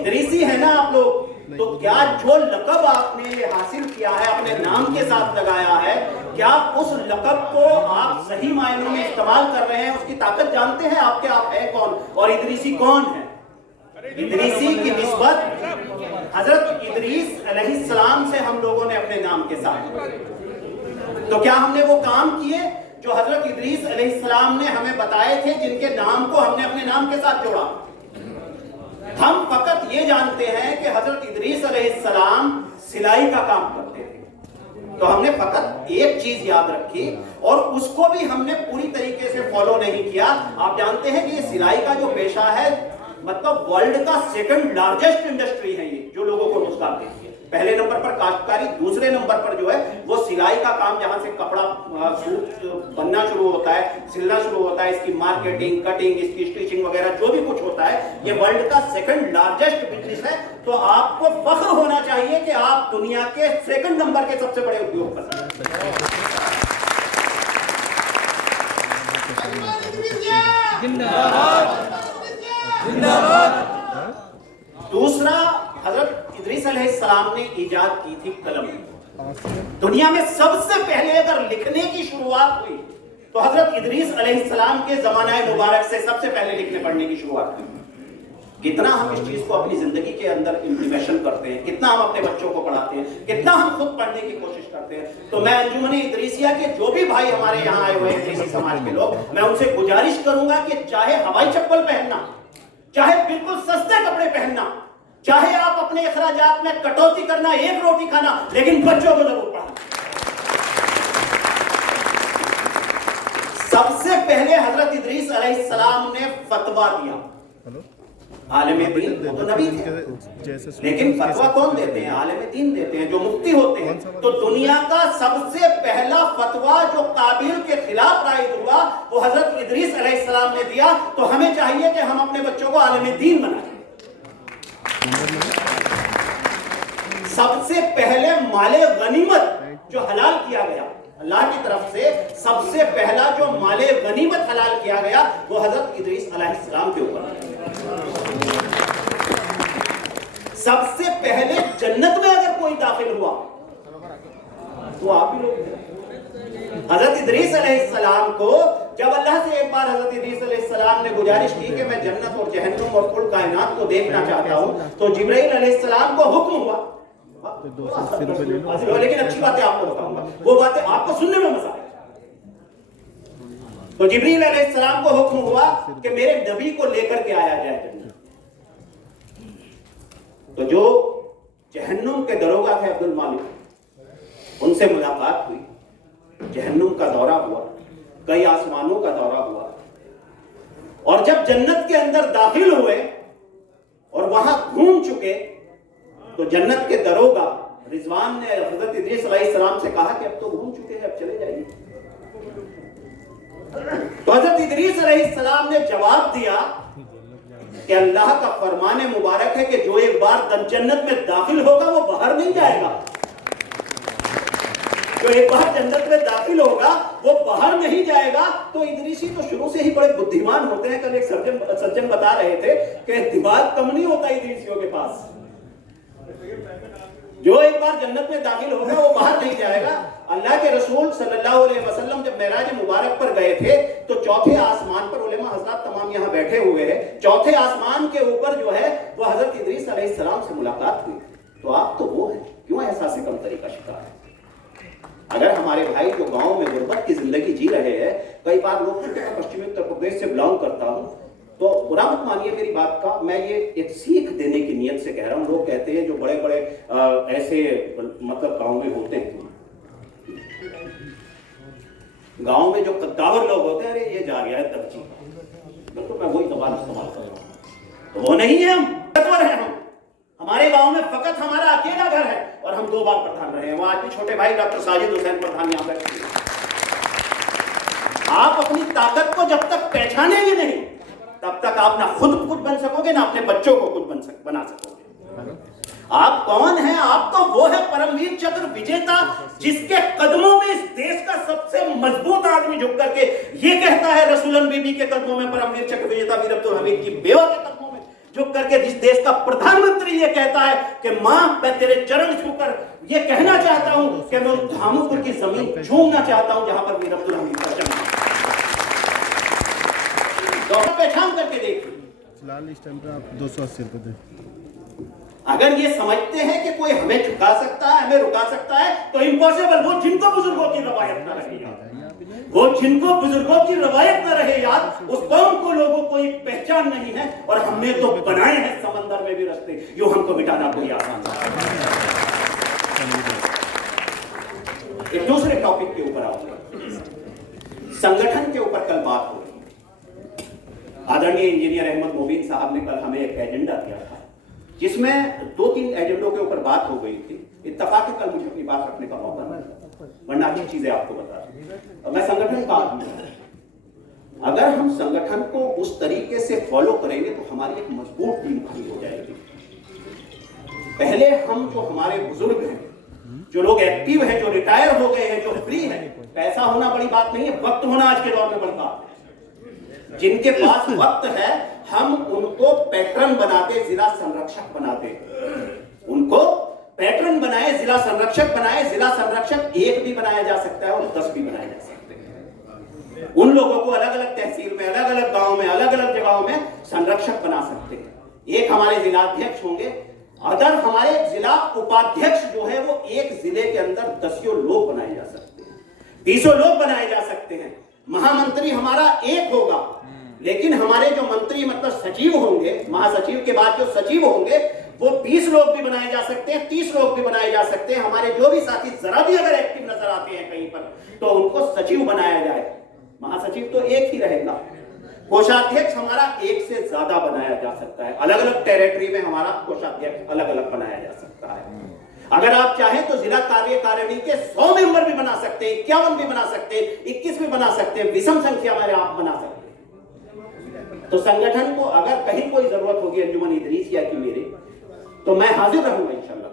इदरीसी है ना आप लोग, तो क्या जो लक़ब आपने हासिल किया है, अपने नाम के साथ लगाया है, क्या उस लक़ब को आप सही मायनों में इस्तेमाल कर रहे हैं? उसकी ताकत जानते हैं आपके? आप है कौन और इदरीसी कौन है? इदरीसी की निस्बत हजरत इदरीस अलैहिस्सलाम से हम लोगों ने अपने नाम के साथ, तो क्या हमने वो काम किए जो हजरत इदरीस अलैहिस्सलाम ने हमें बताए थे, जिनके नाम को हमने अपने नाम के साथ जोड़ा? हम फकत ये जानते हैं कि हजरत इदरीस अलैहिस्सलाम सिलाई का काम करते थे, तो हमने फकत एक चीज याद रखी और उसको भी हमने पूरी तरीके से फॉलो नहीं किया। आप जानते हैं कि ये सिलाई का जो पेशा है, मतलब वर्ल्ड का सेकंड लार्जेस्ट इंडस्ट्री है ये, जो लोगों को रोजगार देती है। पहले नंबर पर काश्तकारी, दूसरे नंबर पर जो है वो सिलाई का काम, जहां से कपड़ा सूट बनना शुरू होता है, सिलना शुरू होता है, इसकी मार्केटिंग, कटिंग, इसकी स्टिचिंग वगैरह जो भी कुछ होता है, ये वर्ल्ड का सेकंड लार्जेस्ट बिजनेस है। तो आपको फख्र होना चाहिए कि आप दुनिया के सेकंड नंबर के सबसे बड़े उद्योगपति हैं। दूसरा, हजरत इदरीस अलैहिस्सलाम ने इजाद की थी कलम। दुनिया में सबसे पहले अगर लिखने की शुरुआत हुई तो हजरत इदरीस अलैहिस्सलाम के ज़माना मुबारक से सबसे पहले लिखने पढ़ने की शुरुआत हुई। कितना हम इस चीज को अपनी जिंदगी के अंदर इंप्लीमेशन करते हैं, कितना हम अपने बच्चों को पढ़ाते हैं, कितना हम खुद पढ़ने की कोशिश करते हैं। तो मैं अंजुमन इदरीसिया के जो भी भाई हमारे यहाँ आए हुए हैं, इदरीसी समाज के लोग, मैं उनसे गुजारिश करूंगा कि चाहे हवाई चप्पल पहनना, चाहे बिल्कुल सस्ते कपड़े पहनना, चाहे आप अपने अखराजात में कटौती करना, एक रोटी खाना, लेकिन बच्चों को जरूर पढ़ाना। सबसे पहले हजरत इदरीस अलैहिस्सलाम ने फतवा दिया। आलिम दीन तो नबी थे, लेकिन फतवा कौन देते हैं? आलिम दीन देते हैं, जो मुफ्ती होते हैं। तो दुनिया का सबसे पहला फतवा जो काबिल के खिलाफ राइज हुआ वो हजरत इदरीस अलैहिस्सलाम ने दिया। तो हमें चाहिए कि हम अपने बच्चों को आलिम दीन बनाएं। सबसे पहले माले गनीमत जो हलाल किया गया अल्लाह की तरफ से, सबसे पहला जो माले गनीमत हलाल किया गया वो हजरत इदरीस अलैहिस्सलाम के ऊपर। सबसे पहले जन्नत में अगर कोई दाखिल हुआ तो आप भी लोग। हजरत इदरीस अलैहिस्सलाम को जब अल्लाह से एक बार हजरत इदरीस अलैहिस्सलाम ने गुजारिश की कि मैं जन्नत और जहन्नुम और कुल कायनात को देखना चाहता हूं, तो जिब्राइल अलैहिस्सलाम को हुक्म हुआ। लेकिन अच्छी बातें आपको बताऊंगा, वो बातें आपको सुनने में मजा आएगा। तो जिब्रील अलैहिस्सलाम को हुक्म हुआ कि मेरे नबी को लेकर के आया जाए जन्नत। तो जो जहन्नुम के दरोगा थे अब्दुल मालिक, उनसे मुलाकात हुई, जहन्नुम का दौरा हुआ, कई आसमानों का दौरा हुआ, और जब जन्नत के अंदर दाखिल हुए और वहां घूम चुके, तो जन्नत के दरोगा रिजवान ने हजरत इदरीस अलैहिस्सलाम से कहा कि अब तो घूम चुके हैं, अब चले जाइए। तो हजरत इदरीस अलैहिस्सलाम ने जवाब दिया कि अल्लाह का फरमान मुबारक है कि जो एक बार जन्नत में दाखिल होगा वो बाहर नहीं जाएगा। जो एक बार जन्नत में दाखिल होगा वो बाहर नहीं जाएगा। तो इदरीसी तो शुरू से ही बड़े बुद्धिमान होते हैं। कल एक सज्जन बता रहे थे कि दिमाग कम नहीं होता इदरीसियों के पास। जो एक बार जन्नत में दाखिल होगा वो बाहर नहीं जाएगा। अल्लाह के रसूल सल्लल्लाहु अलैहि वसल्लम जब मेराज मुबारक पर गए थे तो चौथे आसमान पर, उलेमा हजरात तमाम यहाँ बैठे हुए हैं, चौथे आसमान के ऊपर जो है वो हजरत इदरीस अलैहिस्सलाम से मुलाकात हुई। तो आप तो वो हैं, क्यों एहसास कमतरी का शिकार है? अगर हमारे भाई जो गांव में गुर्बत की जिंदगी जी रहे हैं, कई बार लोग, मैं पश्चिमी उत्तर प्रदेश से बिलोंग करता हूं, तो बुरा मत मानिए मेरी बात का, मैं ये एक सीख देने की नियत से कह रहा हूं। लोग कहते हैं जो बड़े बड़े ऐसे मतलब गांव में होते हैं, गांव में जो कद्दावर लोग होते हैं, अरे ये जा गया है दबची, तो मैं वही जबान इस्तेमाल कर रहा हूं। तो वो नहीं है, हम तत्वर हैं। हम हमारे गांव में फकत हमारा अकेला घर है और हम 2 बार प्रधान रहे हैं। वो आज भी छोटे भाई डॉक्टर साजिद हुसैन प्रधान यहाँ पर। आप अपनी ताकत को जब तक पहचानेंगे नहीं तब तक आप ना खुद कुछ बन सकोगे, ना अपने बच्चों को कुछ बना सकोगे। आप कौन हैं? आप तो वो है परमवीर चक्र विजेता, जिसके कदमों में इस देश का सबसे मजबूत आदमी झुक करके ये कहता है, रसूलन बीबी के कदमों में, परमवीर चक्र विजेता वीर अब्दुल हमीद की बेवा के कदमों में झुक करके जिस देश का प्रधानमंत्री ये कहता है कि मां मैं तेरे चरण छूकर ये कहना चाहता हूं कि मैं उस धामुपुर की जमीन छूना चाहता हूं जहां पर मीर अब्दुल हमीद का जन्म। तो पहचान करके देखिए फिलहाल इस टाइम पे आप 280 रुपए दें। अगर ये समझते हैं कि कोई हमें झुका सकता है, हमें रुका सकता है, तो इम्पॉसिबल। वो जिनको बुजुर्गों की रवायत न रहे याद, वो जिनको बुजुर्गों की रवायत न रहे याद, उस कौम को लोगों को एक पहचान नहीं है। और हमने तो बनाए हैं समंदर में भी रास्ते, यूं हमको मिटाना कोई आसान नहीं। एक दूसरे टॉपिक के ऊपर आऊंगा, संगठन के ऊपर कल बात हो रही। आदरणीय इंजीनियर अहमद मोबीन साहब ने कल हमें एक एजेंडा दिया था जिसमें 2-3 एजेंडों के ऊपर बात हो गई थी। इत्तेफाक है कल मुझे अपनी बात रखने का मौका मिला, वरना अच्छी चीजें आपको बता दूं। मैं संगठन का आदमी हूं। अगर हम संगठन को उस तरीके से फॉलो करेंगे तो हमारी एक मजबूत टीम खड़ी हो जाएगी। पहले हम जो हमारे बुजुर्ग हैं, जो लोग एक्टिव हैं, जो रिटायर हो गए हैं, जो फ्री हैं, पैसा होना बड़ी बात नहीं है, वक्त होना आज के दौर में बड़ा बात है। जिनके पास वक्त है हम उनको पैटर्न बनाते, जिला संरक्षक बनाते, उनको पैटर्न बनाए, जिला संरक्षक बनाए। जिला संरक्षक 1 भी बनाया जा सकता है और 10 भी बनाए जा सकते हैं। उन लोगों को अलग अलग तहसील में, अलग अलग गांव में, अलग अलग जगहों में संरक्षक बना सकते हैं। एक हमारे जिलाध्यक्ष होंगे, अगर हमारे जिला उपाध्यक्ष जो है वो एक जिले के अंदर 10 लोग बनाए जा सकते हैं, 20 लोग बनाए जा सकते हैं। महामंत्री हमारा एक होगा, लेकिन हमारे जो मंत्री मतलब सचिव होंगे, महासचिव के बाद जो सचिव होंगे वो 20 लोग भी बनाए जा सकते हैं, 30 लोग भी बनाए जा सकते हैं। हमारे जो भी साथी जरा भी अगर एक्टिव नजर आते हैं कहीं पर तो उनको सचिव बनाया जाए। महासचिव तो एक ही रहेगा। कोषाध्यक्ष हमारा 1 से ज्यादा बनाया जा सकता है। अलग अलग टेरिटरी में हमारा कोषाध्यक्ष अलग अलग बनाया जा सकता है। अगर आप चाहें तो जिला कार्यकारिणी के 100 मेंबर भी बना सकते हैं, 51 भी बना सकते हैं, 21 भी बना सकते हैं, विषम संख्या में आप बना सकते हैं। तो संगठन को अगर कहीं कोई जरूरत होगी अंजुमन इदरीसिया की मेरे, तो मैं हाजिर रहूंगा इंशाअल्लाह।